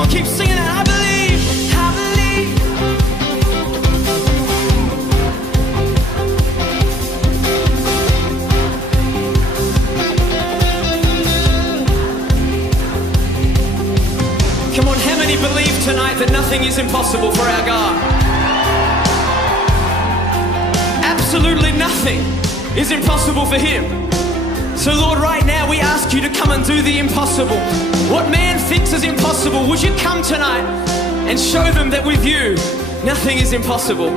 Come on, keep singing it. I believe, I believe. Come on, how many believe tonight that nothing is impossible for our God? Absolutely nothing is impossible for Him. So Lord, right now we ask you to come and do the impossible. What man thinks is impossible, would you come tonight and show them that with you, nothing is impossible?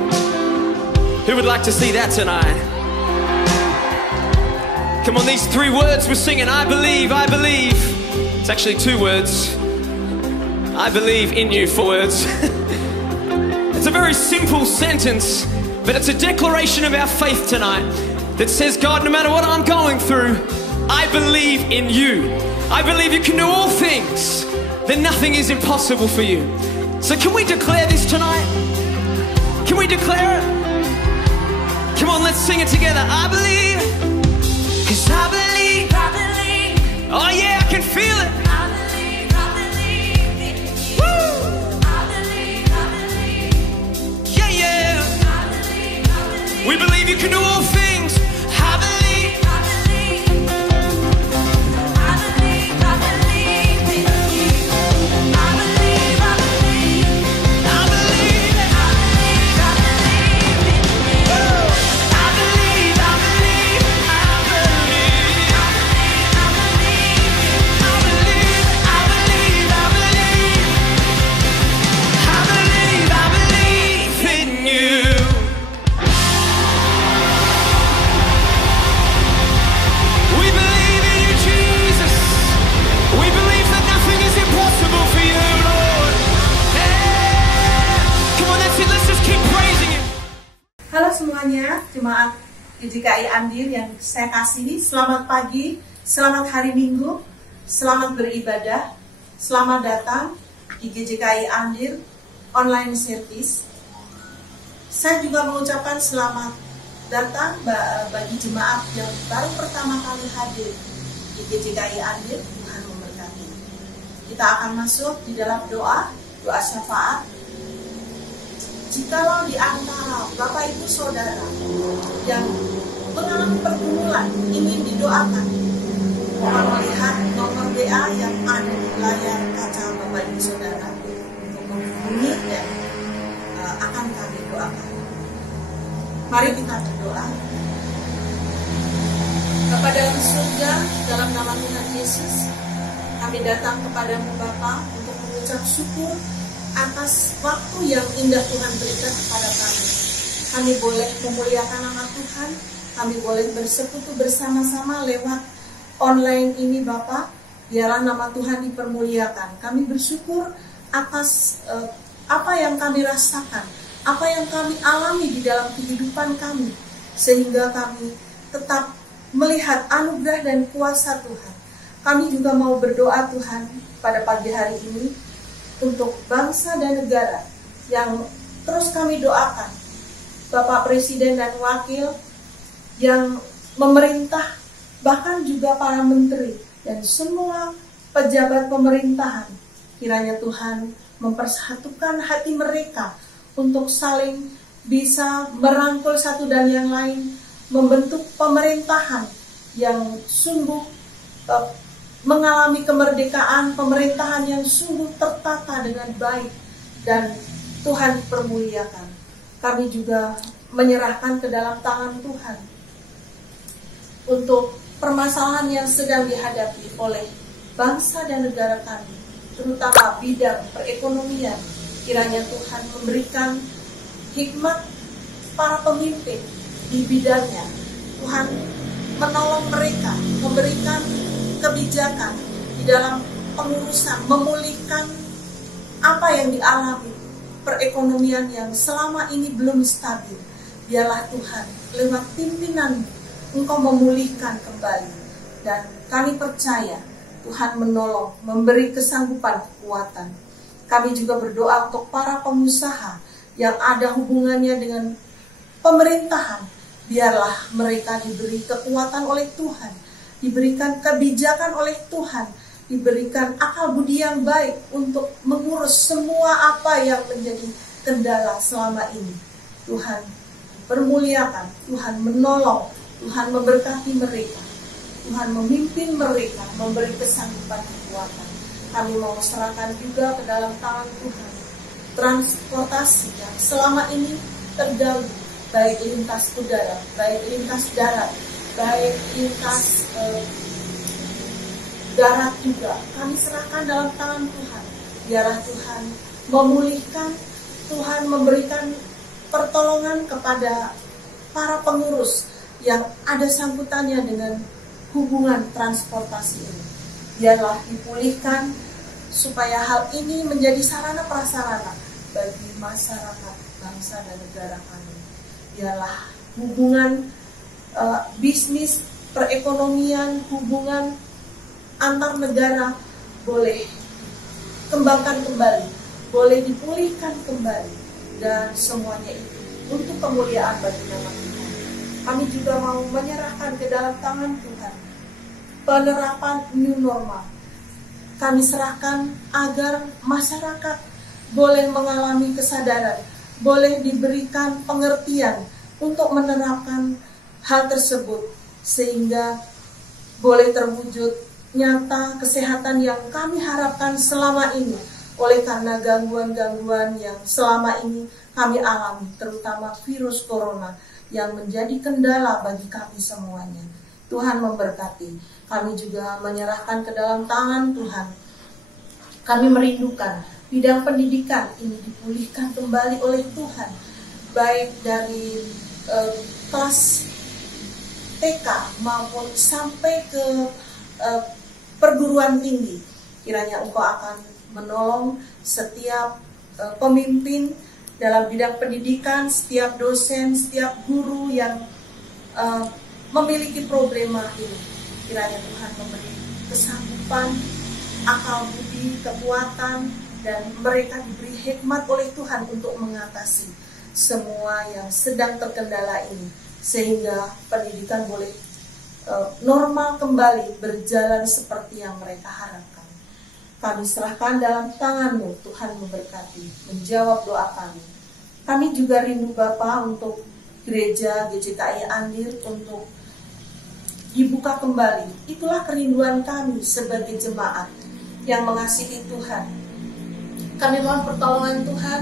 Who would like to see that tonight? Come on, these 3 words we're singing, I believe, I believe. It's actually 2 words. I believe in you, 4 words. It's a very simple sentence, but it's a declaration of our faith tonight that says, God, no matter what I'm going through, I believe in you. I believe you can do all things, that nothing is impossible for you. So can we declare this tonight? Can we declare it? Come on, let's sing it together. I believe, 'cause I believe, I believe. Oh yeah, I can feel it. I believe in you. Woo! I believe. Yeah, yeah. I believe. We believe you can do all things. I believe. I believe. I believe. I believe in you. I believe. I believe. I believe. I believe. I believe in you. I believe. I believe. I believe. I believe. I believe. I believe. I believe. I believe. I believe in you. We believe in you, Jesus. We believe that nothing is impossible for you, Lord. Yeah. Come on, that's it. Let's just keep praising Him. Halo semuanya, jemaat GJKI Andir yang saya kasihi, selamat pagi, selamat hari Minggu, selamat beribadah, selamat datang di GJKI Andir online service. Saya juga mengucapkan selamat datang bagi jemaat yang baru pertama kali hadir di GJKI Andir. Tuhan memberkati. Kita akan masuk di dalam doa syafaat. Jikalau di antara Bapak Ibu Saudara yang mengalami pergumulan ingin didoakan, mohon melihat nomor WA yang ada di layar kaca Bapak Ibu Saudara untuk menghubungi dan akan kami doakan. Mari kita berdoa. Bapa dalam surga, dalam nama Tuhan Yesus, kami datang kepadamu Bapa untuk mengucap syukur atas waktu yang indah Tuhan berikan kepada kami. Kami boleh memuliakan nama Tuhan, kami boleh bersekutu bersama-sama lewat online ini Bapa. Biarlah nama Tuhan dipermuliakan. Kami bersyukur atas apa yang kami rasakan, apa yang kami alami di dalam kehidupan kami, sehingga kami tetap melihat anugerah dan kuasa Tuhan. Kami juga mau berdoa Tuhan pada pagi hari ini untuk bangsa dan negara yang terus kami doakan, Bapak Presiden dan Wakil yang memerintah, bahkan juga para menteri dan semua pejabat pemerintahan. Kiranya Tuhan mempersatukan hati mereka untuk saling bisa merangkul satu dan yang lain, membentuk pemerintahan yang sungguh mengalami kemerdekaan, pemerintahan yang sungguh tertata dengan baik, dan Tuhan permuliakan. Kami juga menyerahkan ke dalam tangan Tuhan untuk permasalahan yang sedang dihadapi oleh bangsa dan negara kami, terutama bidang perekonomian. Kiranya Tuhan memberikan hikmat para pemimpin di bidangnya. Tuhan menolong mereka, memberikan kebijakan di dalam pengurusan, memulihkan apa yang dialami perekonomian yang selama ini belum stabil. Biarlah Tuhan lewat pimpinan Engkau memulihkan kembali, dan kami percaya Tuhan menolong, memberi kesanggupan, kekuatan. Kami juga berdoa untuk para pengusaha yang ada hubungannya dengan pemerintahan. Biarlah mereka diberi kekuatan oleh Tuhan, diberikan kebijakan oleh Tuhan, diberikan akal budi yang baik untuk mengurus semua apa yang menjadi kendala selama ini. Tuhan permuliakan, Tuhan menolong, Tuhan memberkati mereka, Tuhan memimpin mereka, memberi kesanggupan kekuatan. Kami mau serahkan juga ke dalam tangan Tuhan transportasi yang selama ini terganggu, baik lintas udara, baik lintas darat, baik lintas darat juga. Kami serahkan dalam tangan Tuhan. Biarlah Tuhan memulihkan, Tuhan memberikan pertolongan kepada para pengurus yang ada sangkutannya dengan hubungan transportasi ini. Biarlah dipulihkan supaya hal ini menjadi sarana prasarana bagi masyarakat, bangsa dan negara kami. Biarlah hubungan bisnis, perekonomian, hubungan antar negara boleh kembangkan kembali, boleh dipulihkan kembali, dan semuanya itu untuk kemuliaan bagi nama Tuhan. Kami juga mau menyerahkan ke dalam tangan Tuhan penerapan new normal. Kami serahkan agar masyarakat boleh mengalami kesadaran, boleh diberikan pengertian untuk menerapkan hal tersebut, sehingga boleh terwujud nyata kesehatan yang kami harapkan selama ini, oleh karena gangguan-gangguan yang selama ini kami alami, terutama virus corona yang menjadi kendala bagi kami semuanya. Tuhan memberkati. Kami juga menyerahkan ke dalam tangan Tuhan. Kami merindukan bidang pendidikan ini dipulihkan kembali oleh Tuhan, baik dari kelas TK maupun sampai ke perguruan tinggi. Kiranya Engkau akan menolong setiap pemimpin dalam bidang pendidikan, setiap dosen, setiap guru yang memiliki problema ini. Kiranya Tuhan memberi kesanggupan, akal budi, kekuatan, dan mereka diberi hikmat oleh Tuhan untuk mengatasi semua yang sedang terkendala ini, sehingga pendidikan boleh normal kembali, berjalan seperti yang mereka harapkan. Kami serahkan dalam tangan-Mu, Tuhan memberkati, menjawab doa kami. Kami juga rindu Bapa untuk gereja GJKI Andir untuk dibuka kembali. Itulah kerinduan kami sebagai jemaat yang mengasihi Tuhan. Kami mohon pertolongan Tuhan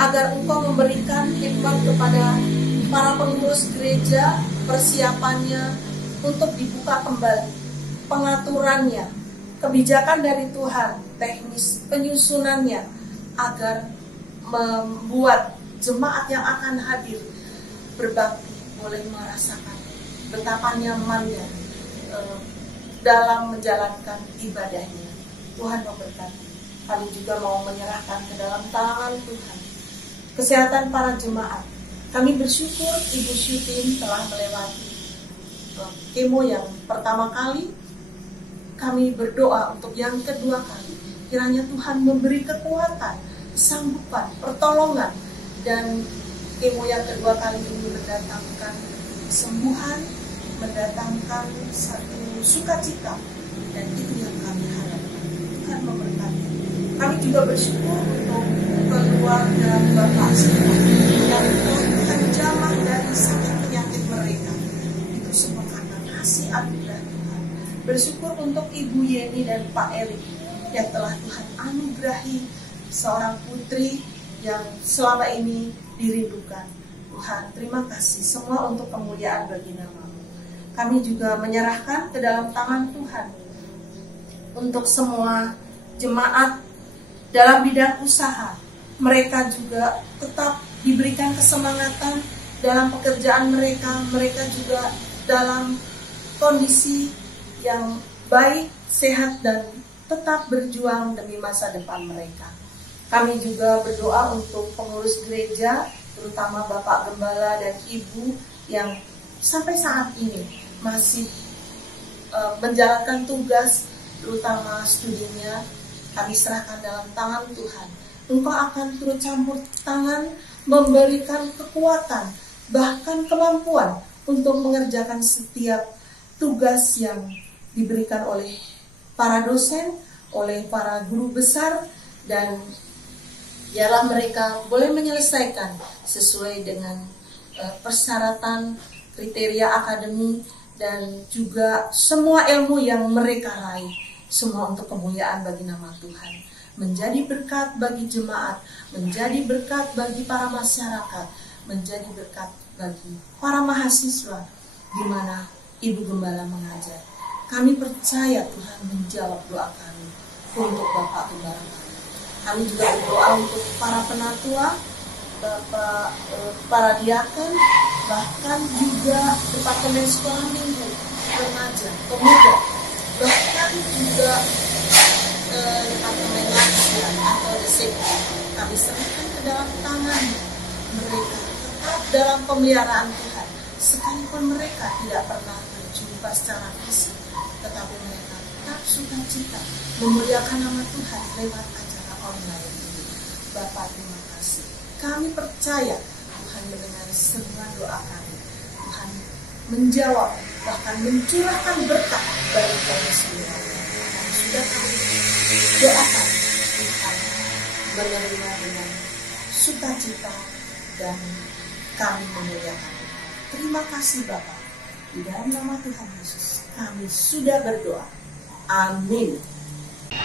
agar Engkau memberikan hikmat kepada para pengurus gereja, persiapannya untuk dibuka kembali, pengaturannya, kebijakan dari Tuhan, teknis penyusunannya, agar membuat jemaat yang akan hadir berbakti boleh merasakan betapa nyamannya dalam menjalankan ibadahnya. Tuhan memberkati. Kami juga mau menyerahkan ke dalam tangan Tuhan kesehatan para jemaat. Kami bersyukur Ibu Syutin telah melewati kemo yang pertama kali. Kami berdoa untuk yang kedua kali. Kiranya Tuhan memberi kekuatan, sanggupan, pertolongan, dan kemo yang kedua kali ini mendatangkan kesembuhan, mendatangkan satu sukacita, dan itu yang kami harapkan. Tuhan memberkati. Kami juga bersyukur untuk keluarga Bapak semua yang Tuhan jamah dari sakit penyakit mereka. Itu semua karena kasih anugerah Tuhan. Bersyukur untuk Ibu Yeni dan Pak Erik yang telah Tuhan anugerahi seorang putri yang selama ini dirindukan. Tuhan, terima kasih semua untuk kemuliaan bagi nama-Mu. Kami juga menyerahkan ke dalam tangan Tuhan untuk semua jemaat dalam bidang usaha. Mereka juga tetap diberikan kesemangatan dalam pekerjaan mereka. Mereka juga dalam kondisi yang baik, sehat, dan tetap berjuang demi masa depan mereka. Kami juga berdoa untuk pengurus gereja, terutama Bapak Gembala dan Ibu yang sampai saat ini masih menjalankan tugas, terutama studinya. Kami serahkan dalam tangan Tuhan. Engkau akan turut campur tangan, memberikan kekuatan, bahkan kemampuan untuk mengerjakan setiap tugas yang diberikan oleh para dosen, oleh para guru besar, dan biarlah mereka boleh menyelesaikan sesuai dengan persyaratan, kriteria akademi, dan juga semua ilmu yang mereka raih, semua untuk kemuliaan bagi nama Tuhan. Menjadi berkat bagi jemaat, menjadi berkat bagi para masyarakat, menjadi berkat bagi para mahasiswa, di mana Ibu Gembala mengajar. Kami percaya Tuhan menjawab doa kami untuk Bapak Gembala kami. Kami juga berdoa untuk para penatua, Bapak, para diaken, bahkan juga Departemen Sekolah Minggu, remaja, pemuda, bahkan juga Departemen Lansia atau DSIP. Kami serahkan ke dalam tangan mereka, tetap dalam pemeliharaan Tuhan. Sekalipun mereka tidak pernah berjumpa secara fisik, tetapi mereka tetap sukacita memuliakan nama Tuhan lewat acara online ini. Bapak, terima kasih. Kami percaya Tuhan mendengar semua doa kami. Tuhan menjawab, bahkan mencurahkan berkat bagi kami semua. Dan sudah kami doakan, Tuhan menerima dengan sukacita dan kami memuliakan. Terima kasih Bapak. Di dalam nama Tuhan Yesus kami sudah berdoa. Amin.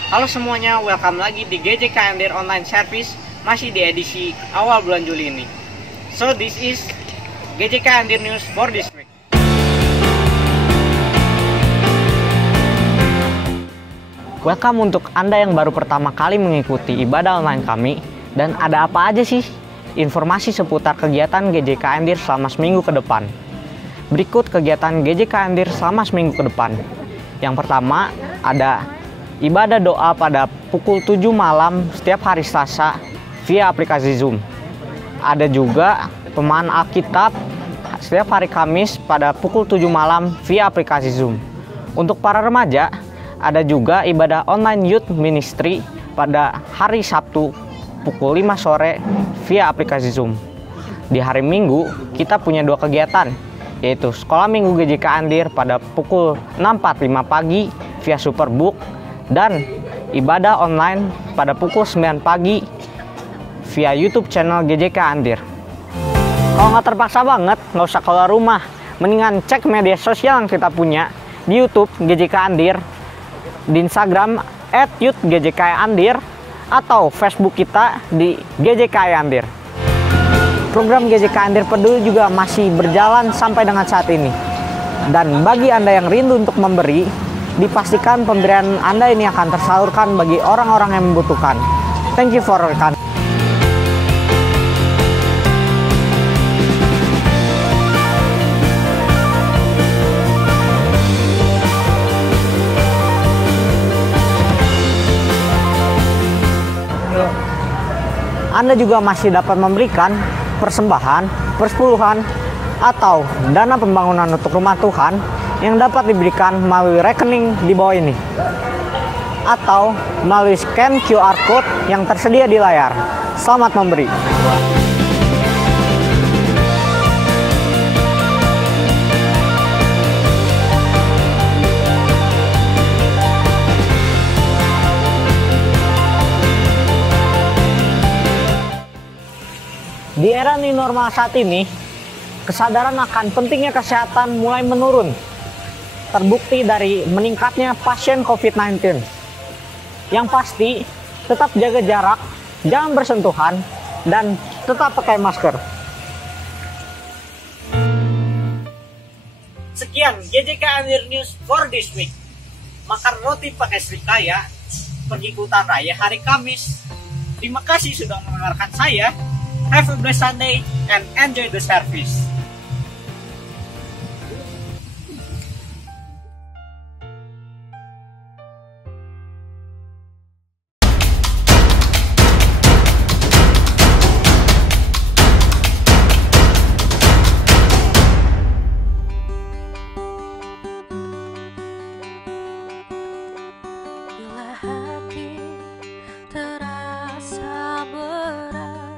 Halo semuanya, welcome lagi di GJK Andir Online Service, masih di edisi awal bulan Juli ini. So this is GJK Andir News for this week. Welcome untuk Anda yang baru pertama kali mengikuti ibadah online kami. Dan ada apa aja sih informasi seputar kegiatan GJK Andir selama seminggu ke depan. Berikut kegiatan GJK Andir selama seminggu ke depan. Yang pertama ada ibadah doa pada pukul 7 malam setiap hari Selasa via aplikasi Zoom. Ada juga pemahaman Alkitab setiap hari Kamis pada pukul 7 malam via aplikasi Zoom. Untuk para remaja, ada juga ibadah online youth ministry pada hari Sabtu pukul 5 sore via aplikasi Zoom. Di hari Minggu, kita punya dua kegiatan, yaitu Sekolah Minggu GJK Andir pada pukul 6.45 pagi via Superbook, dan ibadah online pada pukul 9 pagi via YouTube channel GJK Andir. Kalau nggak terpaksa banget, nggak usah keluar rumah, mendingan cek media sosial yang kita punya di YouTube GJK Andir, di Instagram @youthgjkandir, atau Facebook kita di GJK Andir. Program GJK Andir Peduli juga masih berjalan sampai dengan saat ini. Dan bagi Anda yang rindu untuk memberi, dipastikan pemberian Anda ini akan tersalurkan bagi orang-orang yang membutuhkan. Thank you for rekan. Anda juga masih dapat memberikan persembahan, persepuluhan, atau dana pembangunan untuk rumah Tuhan yang dapat diberikan melalui rekening di bawah ini, atau melalui scan QR Code yang tersedia di layar. Selamat memberi. Di era new normal saat ini, kesadaran akan pentingnya kesehatan mulai menurun. Terbukti dari meningkatnya pasien COVID-19. Yang pasti, tetap jaga jarak, jangan bersentuhan, dan tetap pakai masker. Sekian GJK Andir News for this week. Makan roti pakai serikaya, pergi ke hutan raya hari Kamis. Terima kasih sudah mendengarkan saya. Have a blessed Sunday and enjoy the service. Bila hati terasa berat,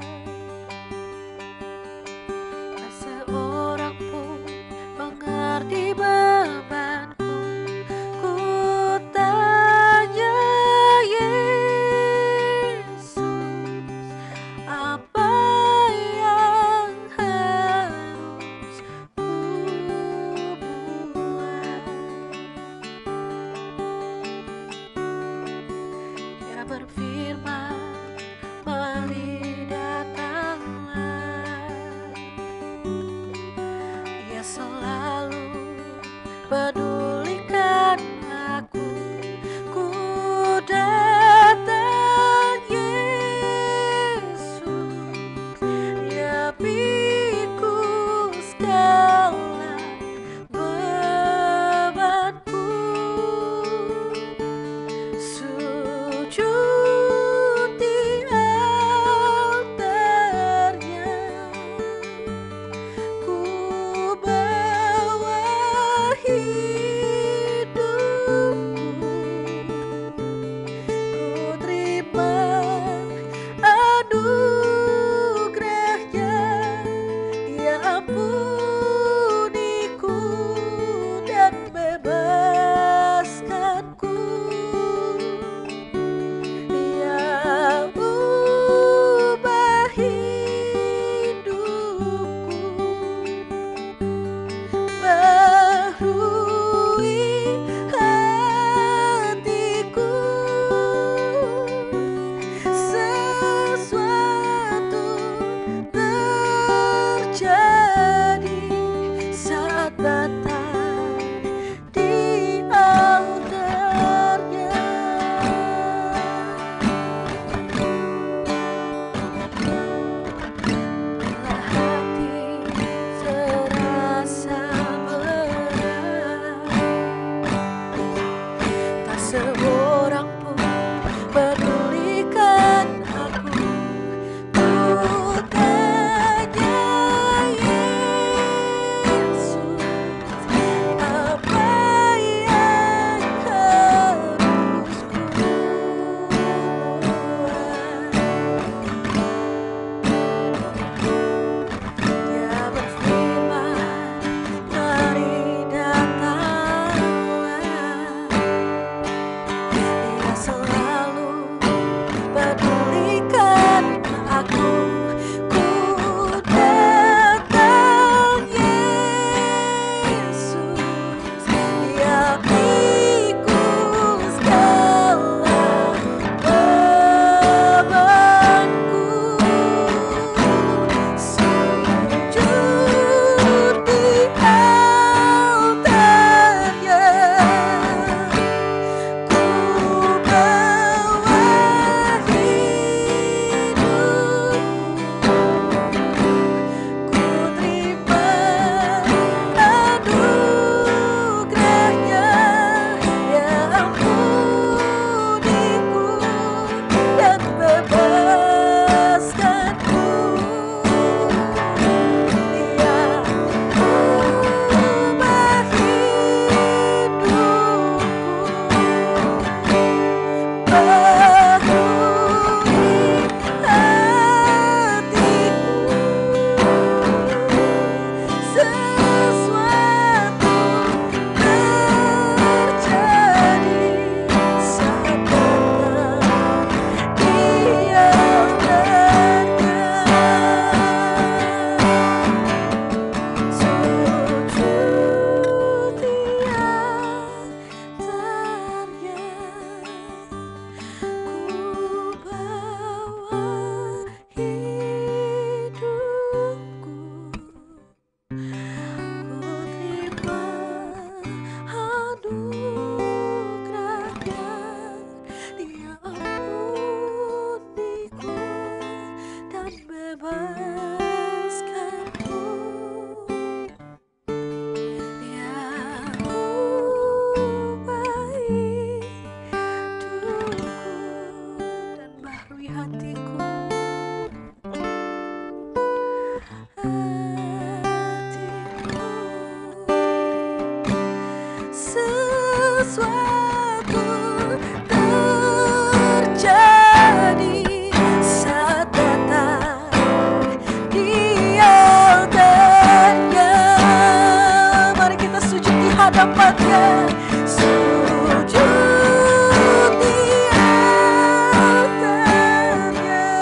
berfirman, mari datanglah. Ia selalu pedulikan aku. Ku datang Yesus, ya pikul segala bebanku. Sujud di altarnya, ku bawa hidupku. Ku terima anugerahnya, ya ampuniku dan bebaskanku. Ya ubah hidupku, baharui hatiku. Sesuatu terjadi saat datang di altarnya. Bila hati terasa berat, tak seorang pun pedulikan aku. Ku tanya Yesus, apa yang harus ku buat? Dia berfirman, mari datanglah. Dia selalu pedulikan aku. Ku datang Yesus, ya pikul segala bebanku. Sujud di altarnya, ku bawa hidupku. Ku terima anugerahnya, ya ampuniku dan bebaskanku. Ya ubah hidupku, baharui hatiku. Sesuatu terjadi saat datang di altarnya. Sujud di altarnya, ku bawa hidupku. Ku terima anugerahnya, Dia ampuniku dan bebaskanku. Dia ubah hidupku dan baharui hatiku. Sesuatu terjadi saat datang di altarnya. Mari kita sujud di hadapannya. Sujud di altarnya.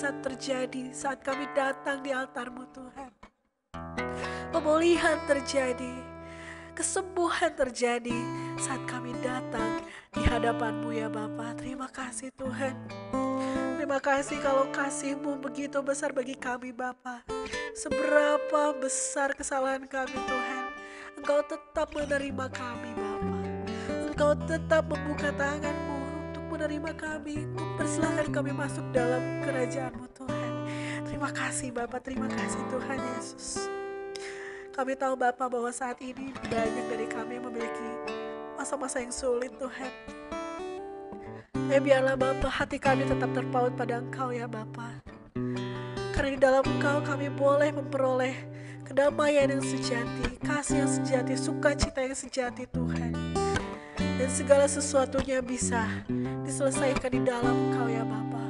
mujizat terjadi saat kami datang di altar-Mu Tuhan. Pemulihan terjadi, kesembuhan terjadi saat kami datang di hadapan-Mu ya Bapa. Terima kasih Tuhan. Terima kasih kalau kasih-Mu begitu besar bagi kami Bapa. Seberapa besar kesalahan kami Tuhan, Engkau tetap menerima kami Bapa. Engkau tetap membuka tangan-Mu untuk menerima kami, mempersilahkan kami masuk dalam kerajaan-Mu Tuhan. Terima kasih Bapa, terima kasih Tuhan Yesus. Kami tahu Bapa bahwa saat ini banyak dari kami yang memiliki masa-masa yang sulit Tuhan. Biarlah Bapa hati kami tetap terpaut pada Engkau ya Bapa. Karena di dalam Engkau kami boleh memperoleh kedamaian yang sejati, kasih yang sejati, sukacita yang sejati Tuhan. Dan segala sesuatunya bisa diselesaikan di dalam Engkau ya Bapa.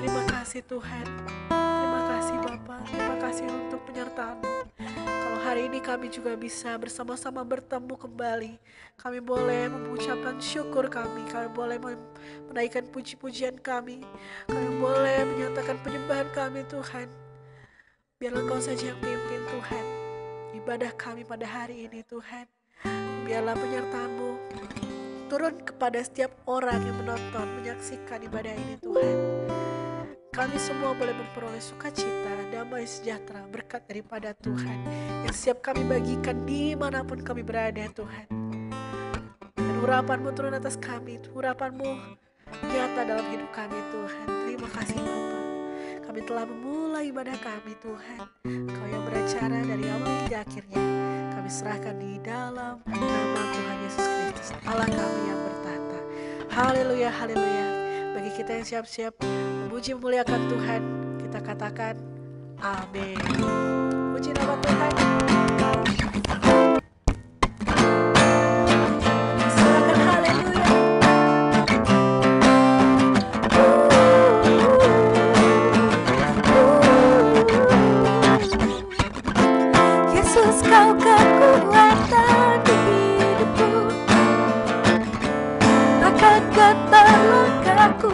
Terima kasih Tuhan. Terima kasih Bapa. Terima kasih untuk penyertaan-Mu. Kalau hari ini kami juga bisa bersama-sama bertemu kembali, kami boleh mengucapkan syukur kami boleh menaikkan puji-pujian kami boleh menyatakan penyembahan kami Tuhan. Biarlah Engkau saja yang pimpin Tuhan ibadah kami pada hari ini Tuhan. Biarlah penyertaan-Mu turun kepada setiap orang yang menonton, menyaksikan ibadah ini Tuhan. Kami semua boleh memperoleh sukacita, damai sejahtera, berkat daripada Tuhan yang siap kami bagikan dimanapun kami berada Tuhan. Dan urapan-Mu turun atas kami, urapan-Mu nyata dalam hidup kami Tuhan. Terima kasih Bapa. Kami telah memulai ibadah kami Tuhan. Kau yang beracara dari awal hingga akhirnya. Kami serahkan di dalam nama Tuhan Yesus Kristus, Allah kami yang bertahta. Haleluya, haleluya. Bagi kita yang siap-siap memuji memuliakan Tuhan, kita katakan amin. Puji nama Tuhan. Silakan haleluya. Yesus kau kekuatan di hidupku, akan getar langkahku.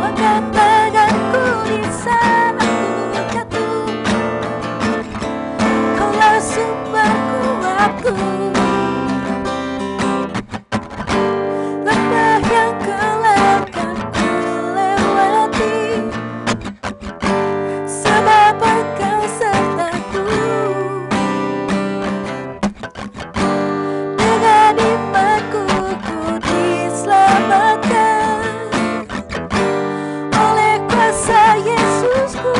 Angkat tanganku di saat aku jatuh, Kaulah sumber kuatku. Lembah yang gelap kan ku lewati, sebab Engkau sertaku. Dengan imanku ku diselamatkan oleh kuasa Yesusku.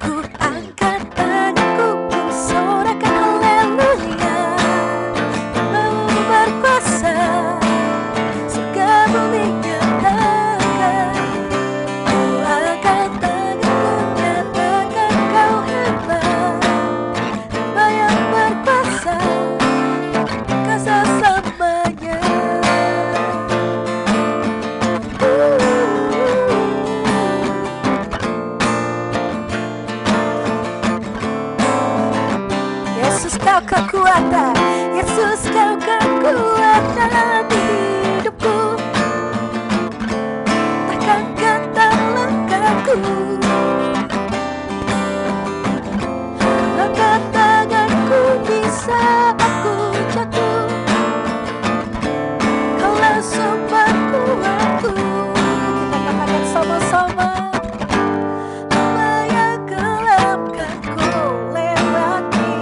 Ku angkat tanganku, ku sorakan haleluya. Mau berkuasa, surga bumi nyatakan. Ku angkat tanganku, nyatakan Kau hebat. Hamba yang berkuasa, kuasa selamanya. Yesus Kau kekuatan, Yesus Kau kekuatan di hidupku, takkan getar langkahku. Angkat tanganku di saat aku jatuh, Kaulah sumber kuatku. Kita katakan sama-sama. Lembah yang gelap kan ku lewati,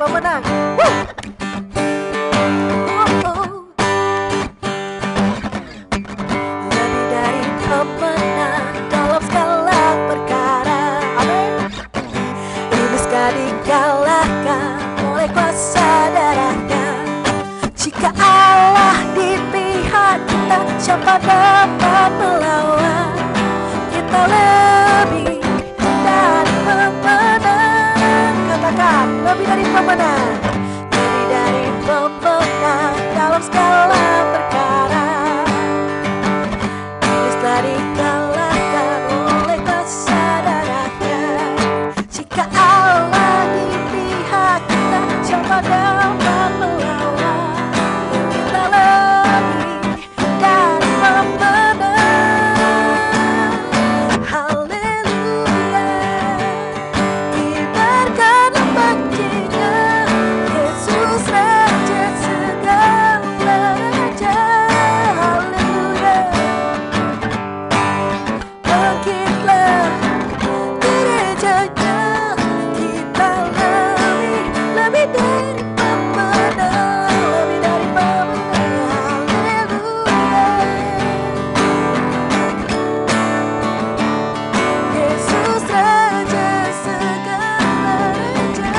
pemenang. Lebih dari pemenang dalam segala perkara. Amin. Iblis gak dikalahkan oleh kuasa darahnya. Jika Allah di pihak kita, siapa dapat melawan? Kita lebih dari pemenang. Katakan, lebih dari pemenang. Lebih dari pemenang dalam segala perkara. Iblis telah dikalahkan oleh kuasa darahnya. Jika Allah di pihak kita, siapa dapat melawan? Kita lebih dari pemenang. Haleluya. Kibarkan banjinya, Yesus Raja segala raja. Haleluya. Bangkitlah gerejanya, kita lebih dari pemenang, lebih dari pemenang. Haleluya. Yesus Raja segala raja.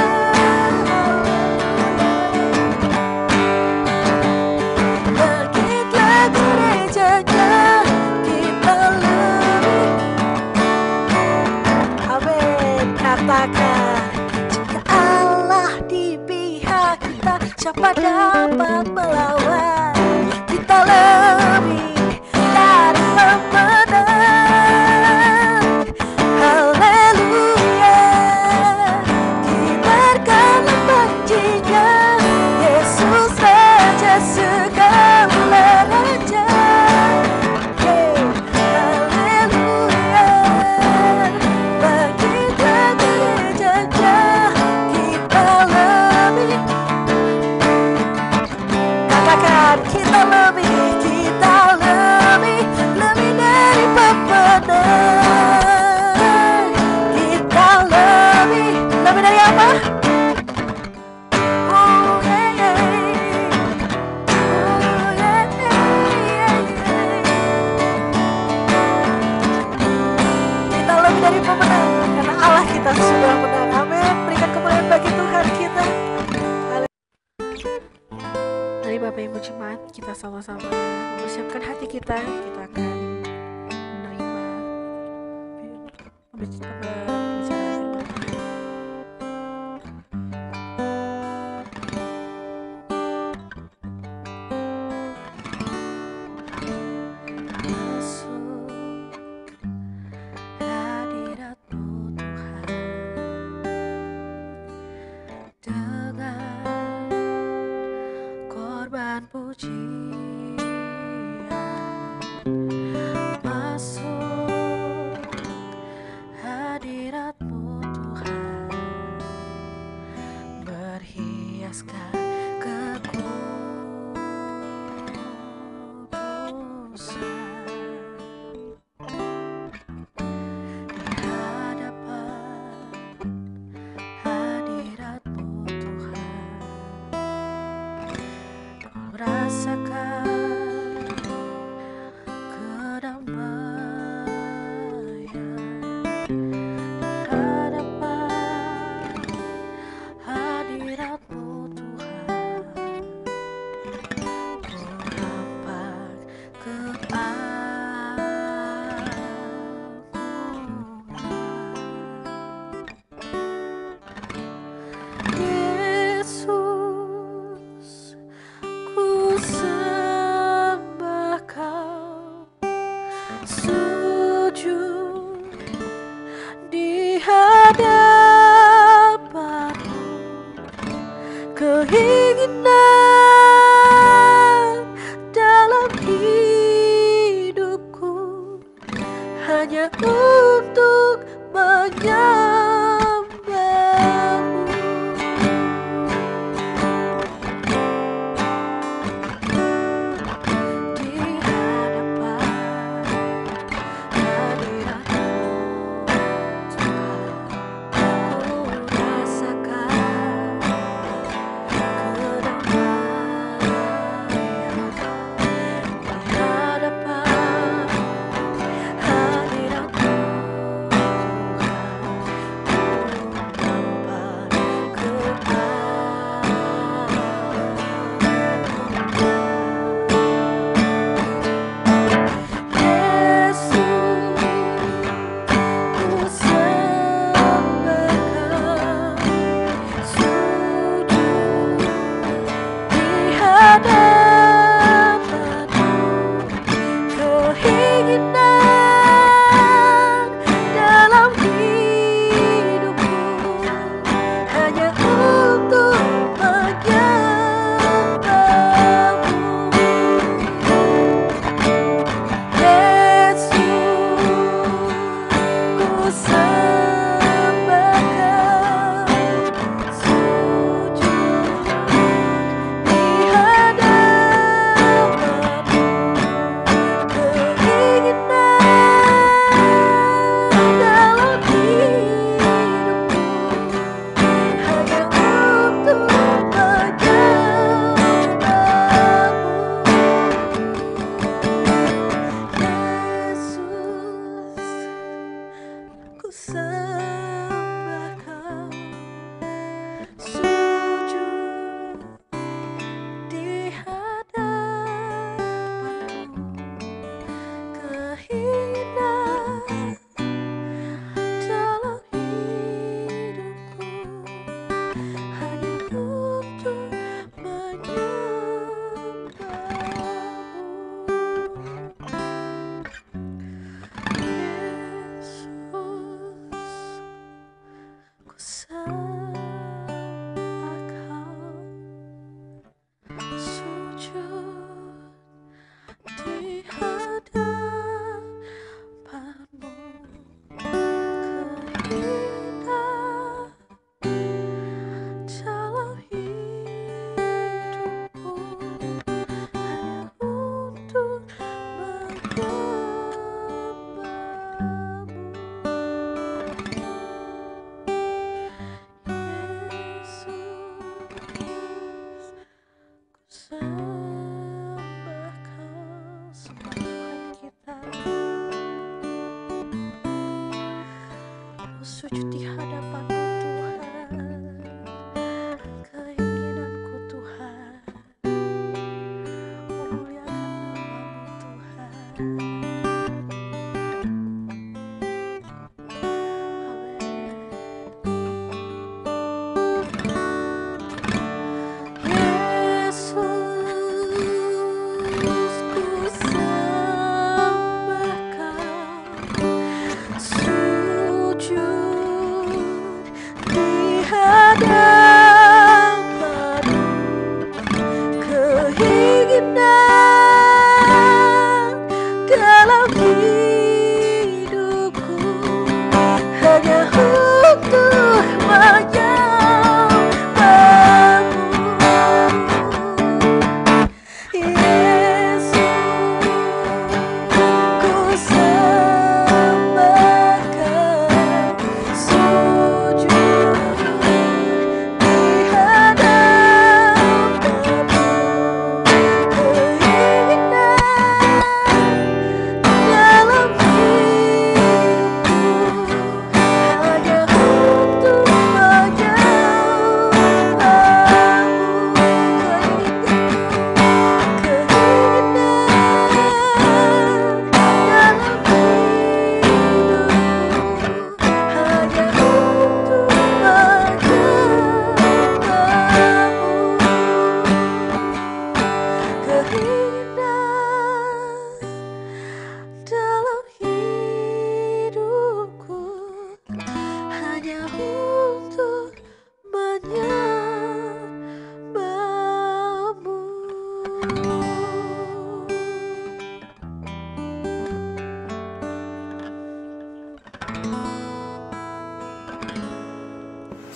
Bangkitlah gerejanya, kita lebih. Amin. Katakan, jika Allah di pihak kita, siapa dapat melawan? Kita lebih dari pemenang. Haleluya. Kibarkan banjinya, Yesus Raja segala raja. Haleluya. Bangkitlah gerejanya, kita lebih. Katakan, kita lebih dari pemenang. Kita lebih dari apa? Oh yeah, yeah. Oh yeah, yeah, yeah. Kita lebih dari pemenang karena Allah kita sudah menang. Amin. Berikan kemuliaan bagi Tuhan kita. Mari Bapak Ibu Jemaat, kita sama-sama mempersiapkan hati kita. Kita akan menerima pembicaraan firman Tuhan. Masuk hadirat-Mu Tuhan, dengan korban pujian. Masuk hadirat-Mu Tuhan, berhiaskan kekudusan. Di hadapan hadirat-Mu Tuhan, kau rasakan kedamaian. Di hadapan hadirat-Mu Tuhan, ku nampak keagungan. Yesus, ku sembah Kau, sujud di hadapan-Mu. Keinginan dalam hidupku hanya untuk menyembah-Mu. Di hadapan hadirat-Mu Tuhan, ku rasakan sembah Kau, sujud di hadapan-Mu, keinginan dalam hidupku hanya untuk sujud di hadapan-Mu Tuhan, keinginanku Tuhan, memuliakan nama-Mu Tuhan. Yesus, ku sembah Kau, sujud di hadapan-Mu, keinginan dalam hidupku hanya untuk menyembah-Mu. Yesus, ku sembah Kau, sujud di hadapan-Mu, keinginan dalam hidupku hanya untuk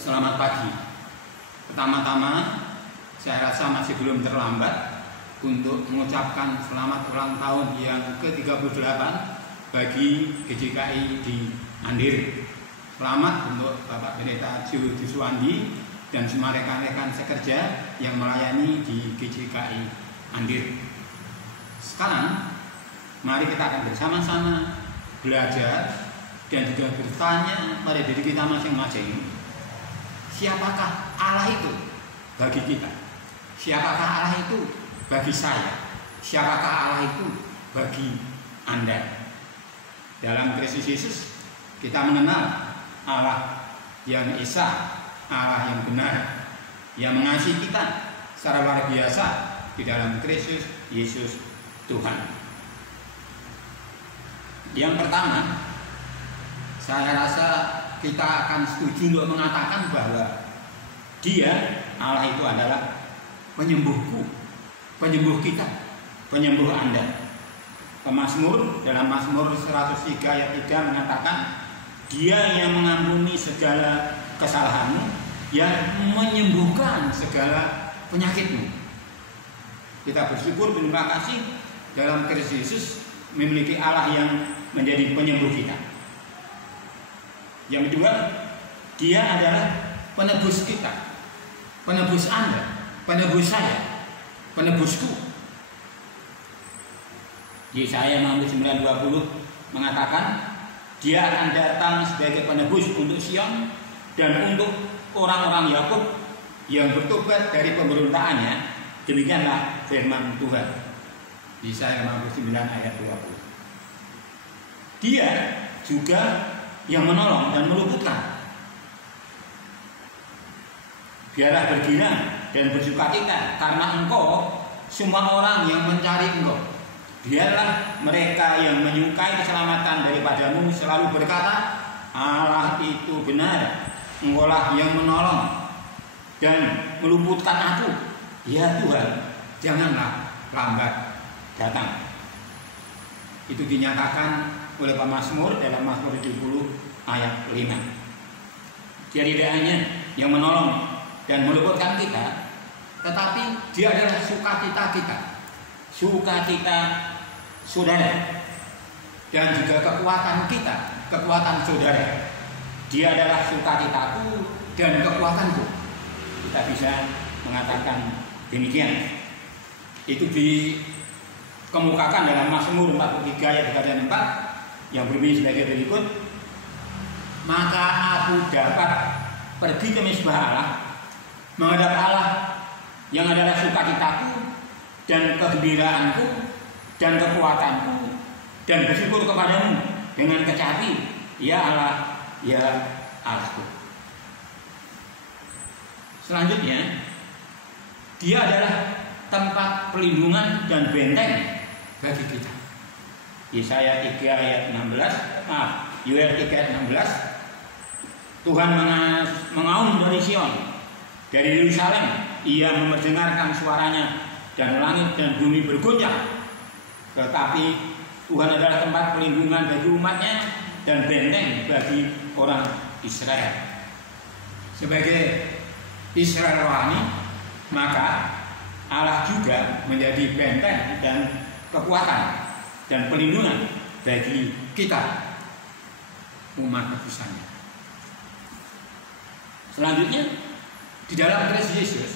Selamat pagi. Pertama-tama, saya rasa masih belum terlambat untuk mengucapkan selamat ulang tahun yang ke-38 bagi GJKI di Andir. Selamat untuk Bapak Pendeta Joe Juswandi dan semua rekan-rekan sekerja yang melayani di GJKI Andir. Sekarang, mari kita akan bersama-sama belajar dan juga bertanya pada diri kita masing-masing. Siapakah Allah itu bagi kita? Siapakah Allah itu bagi saya? Siapakah Allah itu bagi Anda? Dalam Kristus Yesus kita mengenal Allah yang esa, Allah yang benar, yang mengasihi kita secara luar biasa di dalam Kristus Yesus Tuhan. Yang pertama, saya rasa kita akan setuju untuk mengatakan bahwa Dia, Allah itu adalah penyembuhku, penyembuh kita, penyembuh Anda. Pemazmur dalam Mazmur 103 ayat 3 mengatakan, Dia yang mengampuni segala kesalahanmu, yang menyembuhkan segala penyakitmu. Kita bersyukur, terima kasih dalam Kristus Yesus memiliki Allah yang menjadi penyembuh kita. Yang kedua, Dia adalah penebus kita, penebus Anda, penebus saya, penebusku. Yesaya 9:20 mengatakan, Dia akan datang sebagai penebus untuk Sion dan untuk orang-orang Yakub yang bertobat dari pemberontakannya. Demikianlah firman Tuhan. Yesaya 59 ayat 20. Dia juga yang menolong dan meluputkan. Biarlah bergirang dan bersukacita karena engkau, semua orang yang mencari engkau. Biarlah mereka yang menyukai keselamatan daripadamu selalu berkata, Allah itu benar, engkaulah yang menolong dan meluputkan aku. Ya Tuhan, janganlah lambat datang. Itu dinyatakan oleh pemazmur dalam Mazmur 70 ayat 5. Dia tidak hanya yang menolong dan meluputkan kita, tetapi dia adalah sukacita kita, sukacita saudara, dan juga kekuatan kita, kekuatan saudara. Dia adalah sukacitaku dan kekuatanku. Kita bisa mengatakan demikian. Itu dikemukakan dalam Mazmur 43 ayat 3 dan 4 yang berbunyi sebagai berikut. Maka aku dapat pergi ke mezbah Allah, menghadap Allah yang adalah sukacitaku dan kegembiraanku dan kekuatanku, dan bersyukur kepadamu dengan kecapi, ya Allah, ya Allahku. Selanjutnya, dia adalah tempat perlindungan dan benteng bagi kita. Yesaya 3 ayat 16, Yoel 3 ayat 16, Tuhan mengaum dari Sion, dari Yerusalem, ia memperdengarkan suaranya, dan langit dan bumi bergoncang. Tetapi Tuhan adalah tempat perlindungan bagi umatnya dan benteng bagi orang Israel. Sebagai Israel rohani, maka Allah juga menjadi benteng dan kekuatan dan perlindungan bagi kita, umat tebusannya. Selanjutnya, di dalam Kristus Yesus,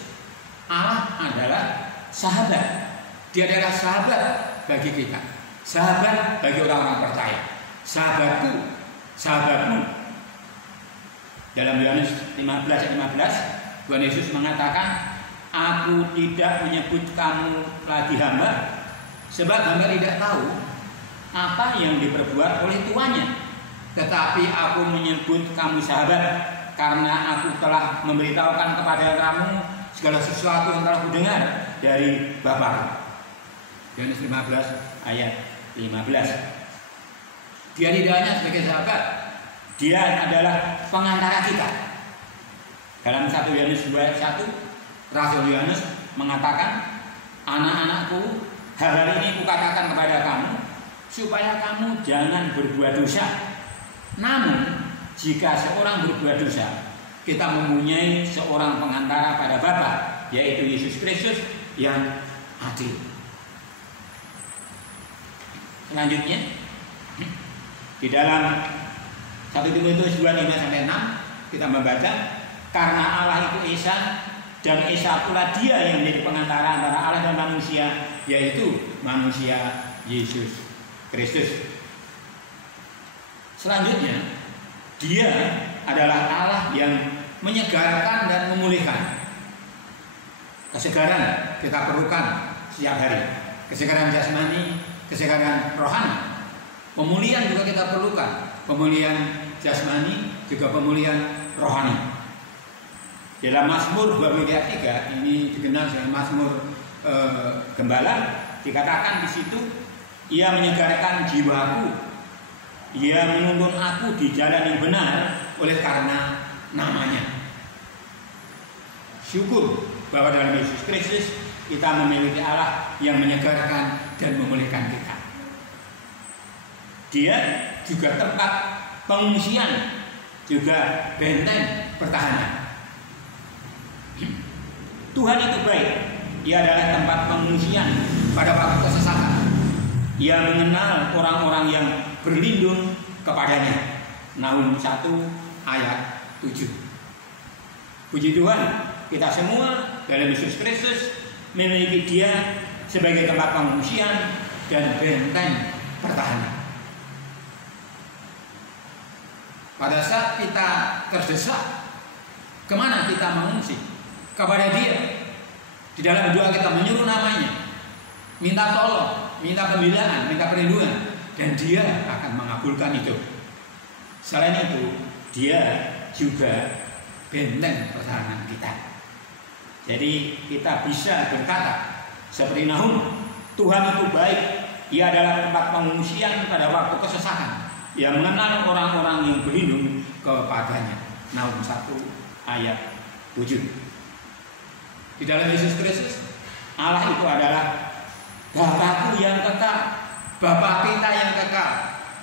Allah adalah sahabat. Dia adalah sahabat bagi kita, sahabat bagi orang-orang percaya. Sahabatku, sahabatmu. Dalam Yohanes 15 ayat 15, Tuhan Yesus mengatakan, aku tidak menyebut kamu lagi hamba, sebab hamba tidak tahu apa yang diperbuat oleh tuannya. Tetapi aku menyebut kamu sahabat, karena aku telah memberitahukan kepada kamu segala sesuatu yang telah kudengar dari Bapa. Yohanes 15 ayat 15. Dia tidak hanya sebagai sahabat, dia adalah pengantara kita. Dalam 1 Yohanes 2 ayat 1, Rasul Yohanes mengatakan, anak-anakku, hal-hal ini kukatakan kepada kamu, supaya kamu jangan berbuat dosa. Namun, jika seorang berbuat dosa, kita mempunyai seorang pengantara pada Bapa, yaitu Yesus Kristus yang adil. Selanjutnya, di dalam 1 Timotius 2:5-6 kita membaca, karena Allah itu Esa, dan Esa pula dia yang menjadi pengantara antara Allah dan manusia, yaitu manusia Yesus Kristus. Selanjutnya, dia adalah Allah yang menyegarkan dan memulihkan. Kesegaran kita perlukan setiap hari. Kesegaran jasmani, kesegaran rohani. Pemulihan juga kita perlukan. Pemulihan jasmani juga pemulihan rohani. Dalam Mazmur 23 ini dikenal sebagai Mazmur Gembala, dikatakan di situ, ia menyegarkan jiwaku, ia menuntun aku di jalan yang benar oleh karena namanya. Syukur bahwa dalam Yesus Kristus kita memiliki Allah yang menyegarkan dan memulihkan kita. Dia juga tempat pengungsian, juga benteng pertahanan. Tuhan itu baik. Ia adalah tempat pengungsian pada waktu kesesatan. Ia mengenal orang-orang yang berlindung kepadanya. Nahum 1 ayat 7. Puji Tuhan, kita semua dalam Yesus Kristus memiliki Dia sebagai tempat pengungsian dan benteng pertahanan. Pada saat kita terdesak, kemana kita mengungsi? Kepada Dia. Di dalam doa kita menyuruh namanya, minta tolong, minta pembelaan, minta perlindungan, dan Dia akan mengabulkan itu. Selain itu, Dia juga benteng pertahanan kita. Jadi kita bisa berkata seperti Nahum, Tuhan itu baik, Ia adalah tempat pengungsian pada waktu kesesakan. Ia mengenal orang-orang yang berlindung kepadanya. Nahum 1 ayat 7. Di dalam Yesus Kristus, Allah itu adalah Bapakku yang kekal, Bapak kita yang kekal,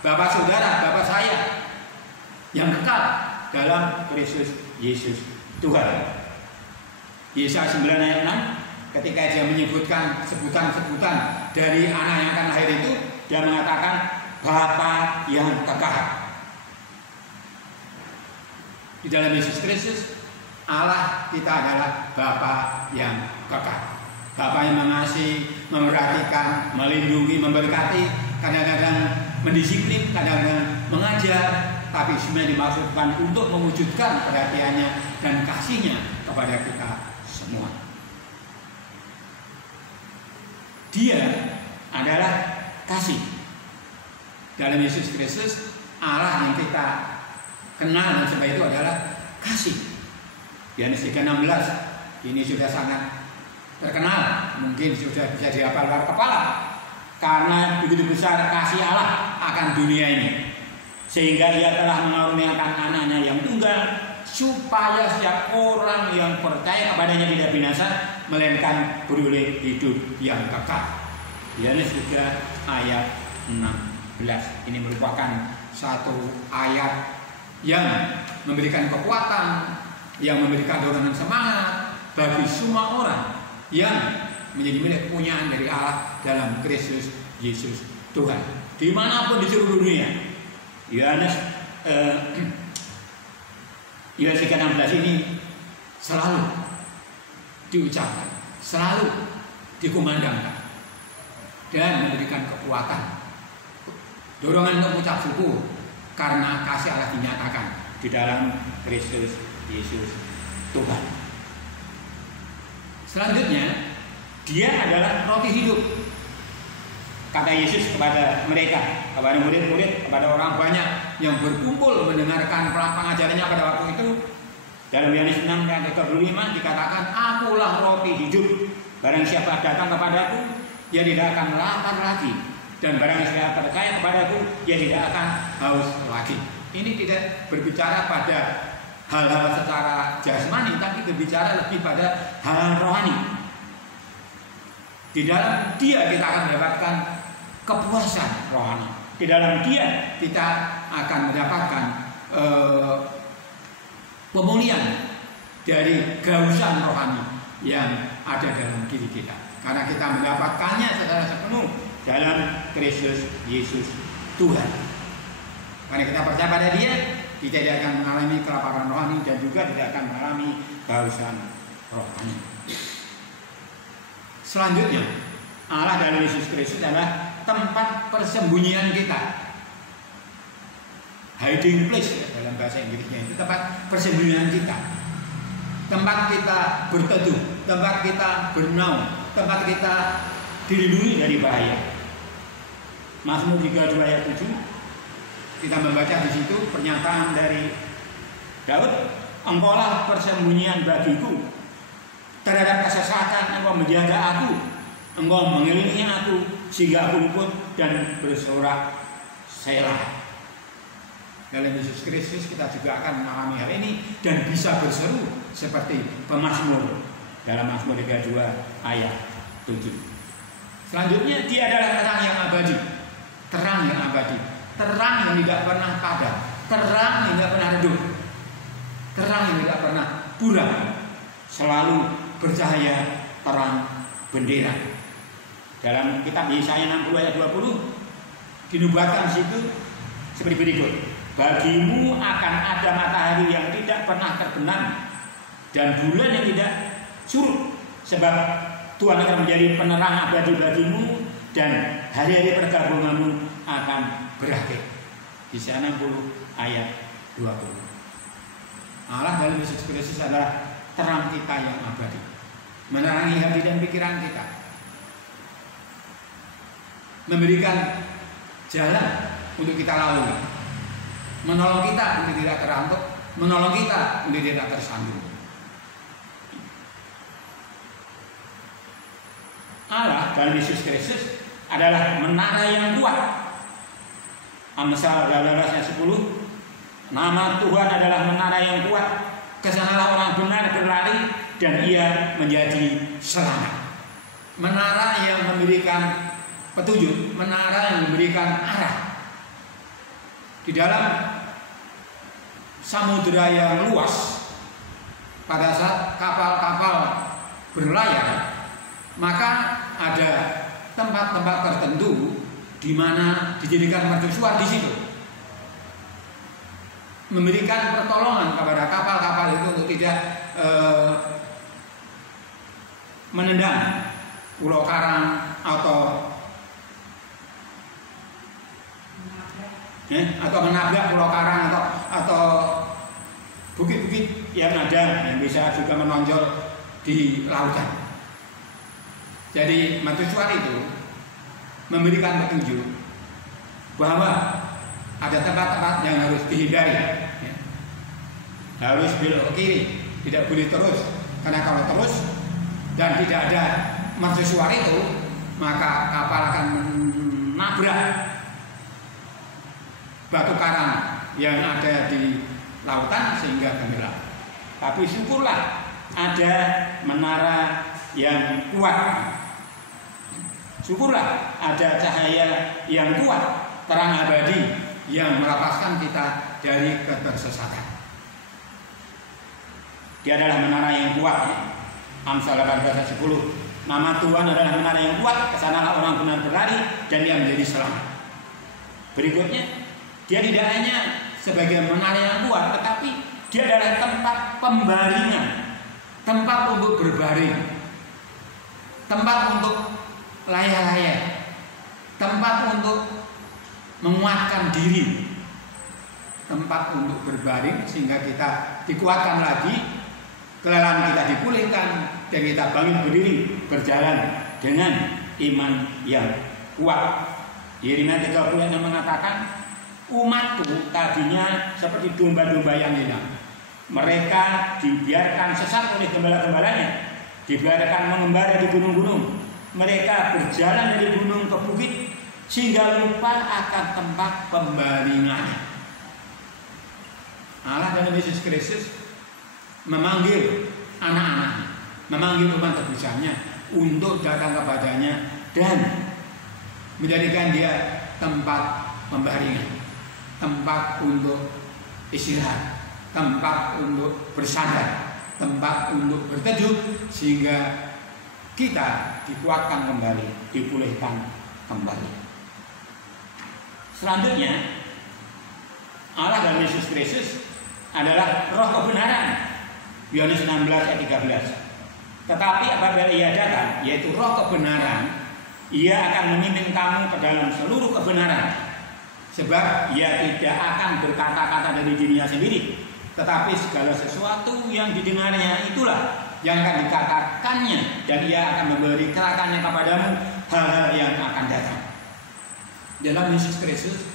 Bapak saudara, Bapak saya yang kekal dalam Kristus Yesus Tuhan. Yesaya 9 ayat 6, ketika Dia menyebutkan sebutan-sebutan dari anak yang akan lahir itu, Dia mengatakan Bapa yang kekal. Di dalam Yesus Kristus, Allah kita adalah Bapa yang kekal. Bapa yang mengasihi, memperhatikan, melindungi, memberkati, kadang-kadang mendisiplin, kadang-kadang mengajar, tapi semuanya dimaksudkan untuk mewujudkan perhatiannya dan kasihnya kepada kita semua. Dia adalah kasih. Dalam Yesus Kristus, Allah yang kita kenal dan sebab itu adalah kasih. Yohanes 3:16 ini sudah sangat terkenal, mungkin sudah bisa dihafal luar kepala, karena begitu besar kasih Allah akan dunia ini, sehingga Ia telah mengaruniakan anaknya yang tunggal, supaya setiap orang yang percaya kepadanya tidak binasa, melainkan beroleh hidup yang kekal. Yohanes 3 ayat 16. Ini merupakan satu ayat yang memberikan kekuatan, yang memberikan dorongan semangat bagi semua orang yang menjadi milik kepunyaan dari Allah dalam Kristus Yesus Tuhan, dimanapun di seluruh dunia. Yohanes 3:16 ini selalu diucapkan, selalu dikumandangkan, dan memberikan kekuatan, dorongan untuk mengucap syukur karena kasih Allah dinyatakan di dalam Kristus Yesus Tuhan. Selanjutnya, Dia adalah roti hidup. Kata Yesus kepada mereka, kepada murid-murid, kepada orang banyak yang berkumpul mendengarkan pengajarannya pada waktu itu. Dalam Yohanes 6 ayat 35 dikatakan, Akulah roti hidup. Barang siapa datang kepadaku, ia tidak akan lapar lagi. Dan barang siapa percaya kepadaku, ia tidak akan haus lagi. Ini tidak berbicara pada hal-hal secara jasmani, tapi berbicara lebih pada hal rohani. Di dalam Dia kita akan mendapatkan kepuasan rohani. Di dalam Dia kita akan mendapatkan pemulihan dari kehausan rohani yang ada dalam diri kita. Karena kita mendapatkannya secara sepenuh dalam Kristus Yesus Tuhan. Karena kita percaya pada Dia, kita tidak akan mengalami kelaparan rohani dan juga tidak akan mengalami kehausan rohani. Selanjutnya, Allah dalam Yesus Kristus adalah tempat persembunyian kita. Hiding place dalam bahasa Inggrisnya itu tempat persembunyian kita. Tempat kita berteduh, tempat kita bernaung, tempat kita dilindungi dari bahaya. Mazmur 32 ayat 7 kita membaca di situ pernyataan dari Daud, Engkaulah persembunyian bagiku, terhadap kesesatan Engkau menjaga aku, Engkau mengelilingi aku sehingga aku luput dan bersorak Selah. Dalam Yesus Kristus kita juga akan mengalami hal ini dan bisa berseru seperti pemazmur dalam Mazmur 32 ayat 7. Selanjutnya, Dia adalah terang yang abadi. Terang yang abadi, terang yang tidak pernah padam, terang yang tidak pernah redup, terang yang tidak pernah buram, selalu bercahaya terang bendera. Dalam kitab Yesaya 60 ayat 20 dinubuatkan situ seperti berikut: Bagimu akan ada matahari yang tidak pernah terbenam dan bulan yang tidak surut, sebab Tuhan akan menjadi penerang abadi bagimu dan hari-hari pergabunganmu akan berakhir. Yesaya 60 ayat Allah dalam Yesus Kristus adalah terang kita yang abadi, menerangi hati dan pikiran kita, memberikan jalan untuk kita lalui, menolong kita untuk tidak terantuk, menolong kita untuk tidak tersandung. Allah dalam Yesus Kristus adalah menara yang kuat. Amsal 18:10, nama Tuhan adalah menara yang kuat, kesanalah orang benar berlari dan ia menjadi selamat. Menara yang memberikan petunjuk, menara yang memberikan arah. Di dalam samudera yang luas, pada saat kapal-kapal berlayar, maka ada tempat-tempat tertentu di mana dijadikan mercusuar di situ, memberikan pertolongan kepada kapal-kapal itu untuk tidak menendang pulau karang atau menabrak pulau karang atau bukit-bukit yang ada yang bisa juga menonjol di lautan. Jadi mercusuar itu memberikan petunjuk bahwa ada tempat-tempat yang harus dihindari, ya. Harus belok ke kiri, tidak boleh terus, karena kalau terus dan tidak ada mercusuar itu, maka kapal akan menabrak batu karang yang ada di lautan sehingga tenggelam. Tapi syukurlah ada menara yang kuat. Syukurlah ada cahaya yang kuat, terang abadi yang melepaskan kita dari ketersesatan. Dia adalah menara yang kuat, ya. Amsal 18:10, nama Tuhan adalah menara yang kuat, kesanalah orang benar berlari dan dia menjadi selamat. Berikutnya, dia tidak hanya sebagai menara yang kuat, tetapi dia adalah tempat pembaringan, tempat untuk berbaring, tempat untuk layak-layak, tempat untuk menguatkan diri, tempat untuk berbaring sehingga kita dikuatkan lagi, kelelahan kita dipulihkan dan kita bangun berdiri berjalan dengan iman yang kuat. Yeremia 30 yang mengatakan, umatku tadinya seperti domba-domba yang hilang. Mereka dibiarkan sesat oleh gembala-gembalanya, dibiarkan mengembara di gunung-gunung. Mereka berjalan dari gunung ke bukit sehingga lupa akan tempat pembaringan. Allah dalam Yesus Kristus memanggil anak-anaknya, memanggil umat tebusannya untuk datang kepadanya dan menjadikan dia tempat pembaringan, tempat untuk istirahat, tempat untuk bersandar, tempat untuk berteduh, sehingga kita dikuatkan kembali, dipulihkan kembali. Selanjutnya, Allah dalam Yesus Kristus adalah roh kebenaran. Yohanes 16 ayat 13. Tetapi apabila ia datang, yaitu roh kebenaran, ia akan memimpin kamu ke dalam seluruh kebenaran. Sebab ia tidak akan berkata-kata dari dirinya sendiri, tetapi segala sesuatu yang didengarnya itulah yang akan dikatakannya, dan ia akan memberi keterangannya kepadamu hal-hal yang akan datang. Dalam Yesus Kristus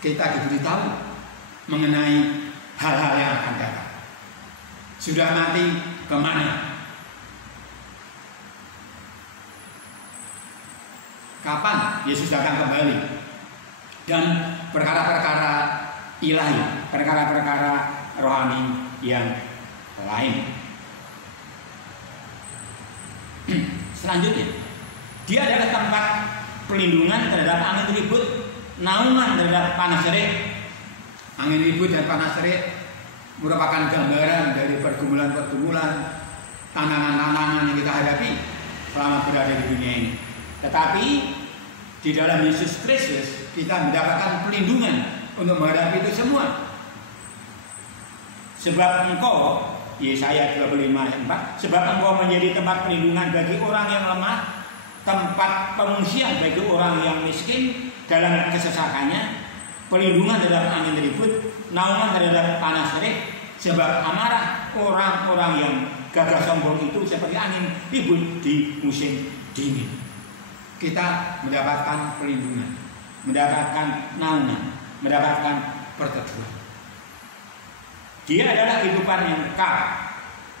kita diberitahu mengenai hal-hal yang akan datang. Sudah nanti kemana? Kapan Yesus datang kembali? Dan perkara-perkara ilahi, perkara-perkara rohani yang lain. Selanjutnya, dia adalah tempat pelindungan terhadap angin ribut, naungan terhadap panas terik. Angin ribut dan panas terik merupakan gambaran dari pergumulan-pergumulan, tantangan-tantangan yang kita hadapi selama berada di dunia ini. Tetapi di dalam Yesus Kristus kita mendapatkan pelindungan untuk menghadapi itu semua. Sebab engkau, Yesaya 25 ayat 4, sebab engkau menjadi tempat perlindungan bagi orang yang lemah, tempat pengungsian bagi orang yang miskin dalam kesesakannya, pelindungan dalam angin ribut, naungan terhadap panas terik, sebab amarah orang-orang yang gagah sombong itu seperti angin ribut di musim dingin. Kita mendapatkan perlindungan, mendapatkan naungan, mendapatkan perteduhan. Dia adalah kehidupan yang kekal.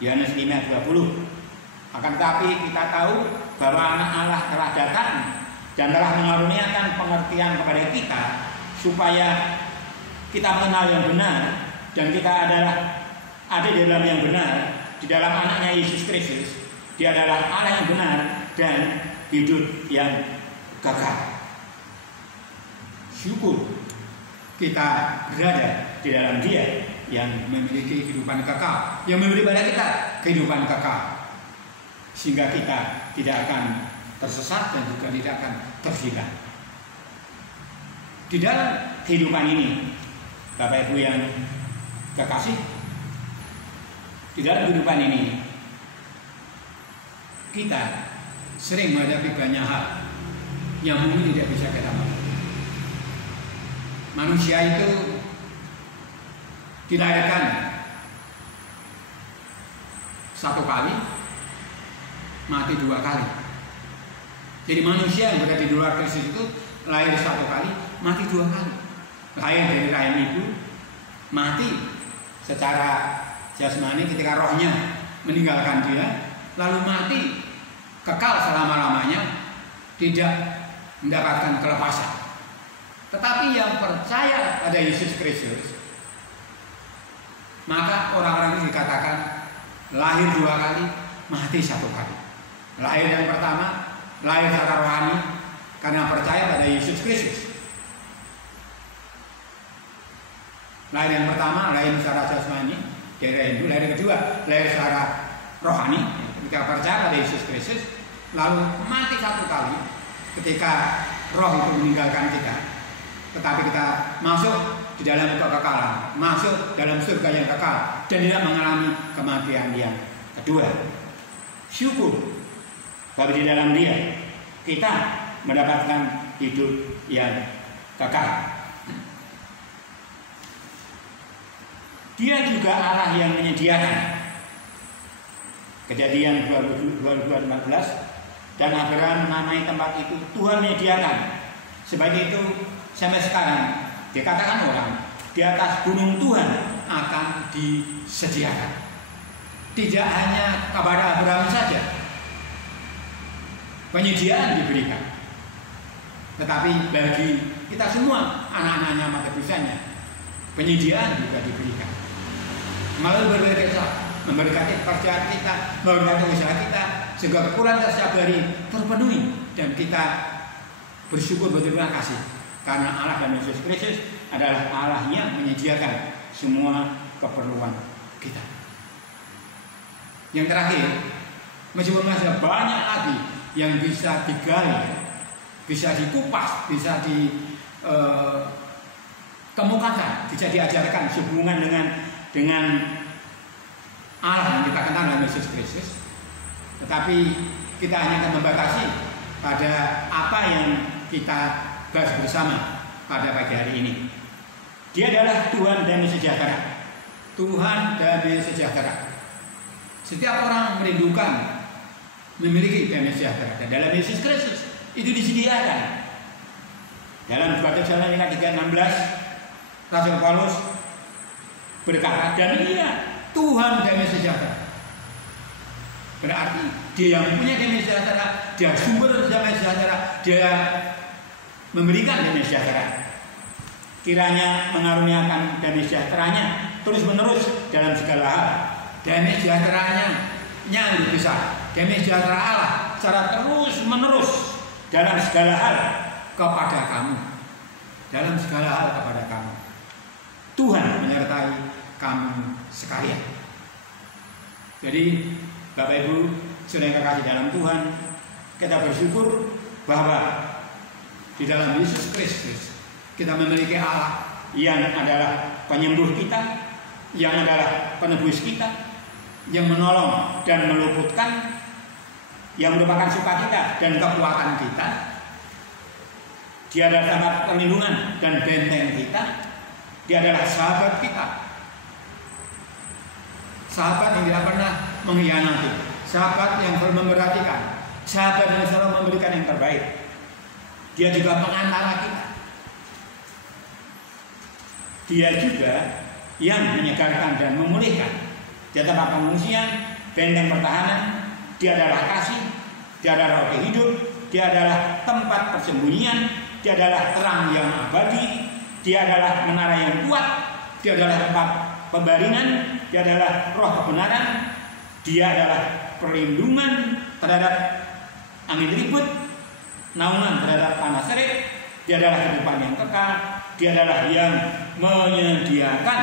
Yohanes 5:20. Akan tetapi kita tahu bahwa anak Allah telah datang dan telah mengaruniakan pengertian kepada kita supaya kita mengenal yang benar dan kita adalah ada di dalam yang benar, di dalam anaknya Yesus Kristus. Dia adalah Allah yang benar dan hidup yang kekal. Syukur kita berada di dalam Dia yang memiliki kehidupan kekal, yang memberi pada kita kehidupan kekal, sehingga kita tidak akan tersesat dan juga tidak akan terhilang. Di dalam kehidupan ini, Bapak Ibu yang kekasih, di dalam kehidupan ini kita sering menghadapi banyak hal yang mungkin tidak bisa kita maklumi. Manusia itu dilahirkan satu kali, mati dua kali. Jadi manusia yang berada di luar Kristus itu lahir satu kali, mati dua kali. Lahir dari rahim ibu, mati secara jasmani ketika rohnya meninggalkan dia, lalu mati kekal selama-lamanya, tidak mendapatkan kelepasan. Tetapi yang percaya pada Yesus Kristus, maka orang-orang itu dikatakan lahir dua kali, mati satu kali. Lahir yang pertama, lahir secara rohani karena percaya pada Yesus Kristus. Lahir yang pertama, lahir secara jasmani dari rahim ibu. Lahir yang kedua, lahir secara rohani ketika percaya pada Yesus Kristus. Lalu mati satu kali ketika roh itu meninggalkan kita. Tetapi kita masuk di dalam kekekalan, masuk dalam surga yang kekal dan tidak mengalami kematian yang kedua. Syukur bahwa di dalam Dia kita mendapatkan hidup yang kekal. Dia juga Allah yang menyediakan. Kejadian 22:14, dan Abraham menamai tempat itu Tuhan menyediakan. Sebab itu sampai sekarang dikatakan orang di atas gunung Tuhan akan disediakan. Tidak hanya kepada Abraham saja penyediaan diberikan, tetapi bagi kita semua anak-anaknya mata bisanya penyediaan juga diberikan. Melalui berbagai cara memberkati pekerjaan kita, memberkati usaha kita, sehingga kekurangan setiap hari terpenuhi dan kita bersyukur berterima kasih karena Allah dan Yesus Kristus adalah Allah yang menyediakan semua keperluan kita. Yang terakhir, meskipun masih banyak lagi yang bisa digali, bisa dikupas, bisa dikemukakan, bisa diajarkan sehubungan dengan Allah yang kita kenal dalam Yesus Kristus. Tetapi kita hanya akan membatasi pada apa yang kita bahas bersama pada pagi hari ini. Dia adalah Tuhan damai sejahtera. Tuhan damai sejahtera. Setiap orang merindukan memiliki damai sejahtera, dan dalam Yesus Kristus itu disediakan. Dalam 2 Tesalonika 3:16 Rasul Paulus berkata, dan Dia Tuhan damai sejahtera. Berarti Dia yang punya damai sejahtera, Dia sumber damai sejahtera, Dia memberikan damai sejahtera. Kiranya mengaruniakan damai sejahteranya terus menerus dalam segala hal. Damai sejahteranya yang lebih besar, damai sejahtera Allah secara terus menerus dalam segala hal kepada kamu. Dalam segala hal kepada kamu. Tuhan menyertai kamu sekalian. Jadi Bapak Ibu, saudara yang kekasih dalam Tuhan, kita bersyukur bahwa di dalam Yesus Kristus kita memiliki Allah yang adalah penyembuh kita, yang adalah penebus kita, yang menolong dan meluputkan, yang merupakan sukacita dan kekuatan kita. Dia adalah tempat perlindungan dan benteng kita. Dia adalah sahabat kita. Sahabat yang tidak pernah mengkhianati, sahabat yang selalu memperhatikan, sahabat yang selalu memberikan yang terbaik. Dia juga pengantara kita. Dia juga yang menyegarkan dan memulihkan. Dia tempat pengungsian, benteng pertahanan. Dia adalah kasih, dia adalah roh hidup, dia adalah tempat persembunyian, dia adalah terang yang abadi, dia adalah menara yang kuat, dia adalah tempat pembaringan, dia adalah roh kebenaran, dia adalah perlindungan terhadap angin ribut, naungan terhadap panas terik, dia adalah kehidupan yang kekal, dia adalah yang menyediakan,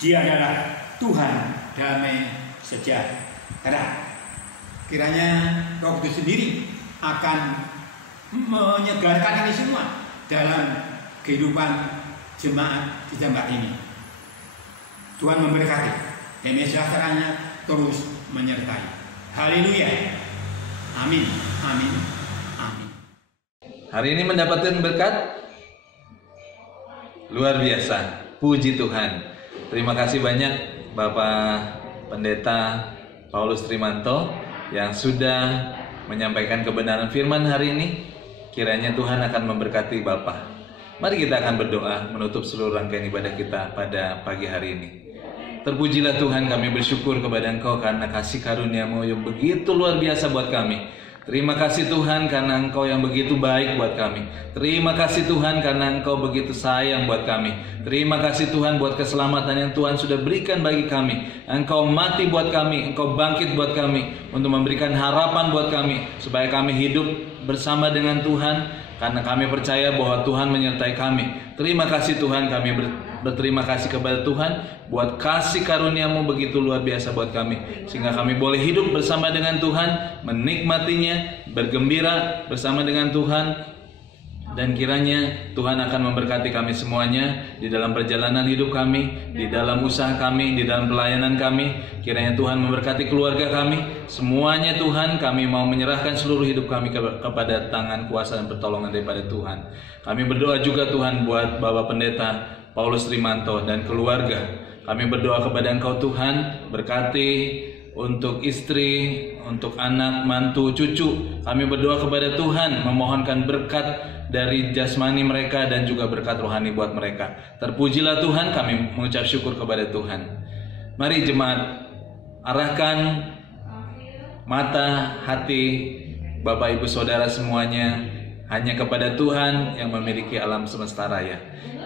dia adalah Tuhan damai sejahtera. Kiranya Roh Kudus sendiri akan menyegarkan ini semua dalam kehidupan jemaat di tempat ini. Tuhan memberkati, damai sejahteranya terus menyertai. Haleluya. Amin. Amin. Amin. Hari ini mendapatkan berkat luar biasa. Puji Tuhan. Terima kasih banyak Bapak Pendeta Paulus Trimanto yang sudah menyampaikan kebenaran firman hari ini. Kiranya Tuhan akan memberkati Bapak. Mari kita akan berdoa menutup seluruh rangkaian ibadah kita pada pagi hari ini. Terpujilah Tuhan, kami bersyukur kepada Engkau karena kasih karunia-Mu yang begitu luar biasa buat kami. Terima kasih Tuhan karena Engkau yang begitu baik buat kami. Terima kasih Tuhan karena Engkau begitu sayang buat kami. Terima kasih Tuhan buat keselamatan yang Tuhan sudah berikan bagi kami. Engkau mati buat kami, Engkau bangkit buat kami, untuk memberikan harapan buat kami, supaya kami hidup bersama dengan Tuhan, karena kami percaya bahwa Tuhan menyertai kami. Terima kasih Tuhan, kami berterima kasih kepada Tuhan buat kasih karunia-Mu begitu luar biasa buat kami, sehingga kami boleh hidup bersama dengan Tuhan, menikmatinya, bergembira bersama dengan Tuhan. Dan kiranya Tuhan akan memberkati kami semuanya di dalam perjalanan hidup kami, di dalam usaha kami, di dalam pelayanan kami. Kiranya Tuhan memberkati keluarga kami. Semuanya Tuhan, kami mau menyerahkan seluruh hidup kami kepada tangan kuasa dan pertolongan daripada Tuhan. Kami berdoa juga Tuhan buat Bapak Pendeta Paulus Trimanto dan keluarga. Kami berdoa kepada Engkau Tuhan, berkati untuk istri, untuk anak, mantu, cucu. Kami berdoa kepada Tuhan, memohonkan berkat dari jasmani mereka dan juga berkat rohani buat mereka. Terpujilah Tuhan, kami mengucap syukur kepada Tuhan. Mari jemaat, arahkan mata, hati Bapak Ibu Saudara semuanya hanya kepada Tuhan yang memiliki alam semesta raya.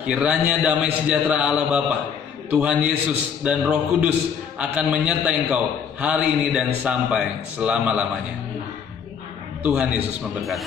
Kiranya damai sejahtera Allah Bapa, Tuhan Yesus dan Roh Kudus akan menyertai engkau hari ini dan sampai selama-lamanya. Tuhan Yesus memberkati.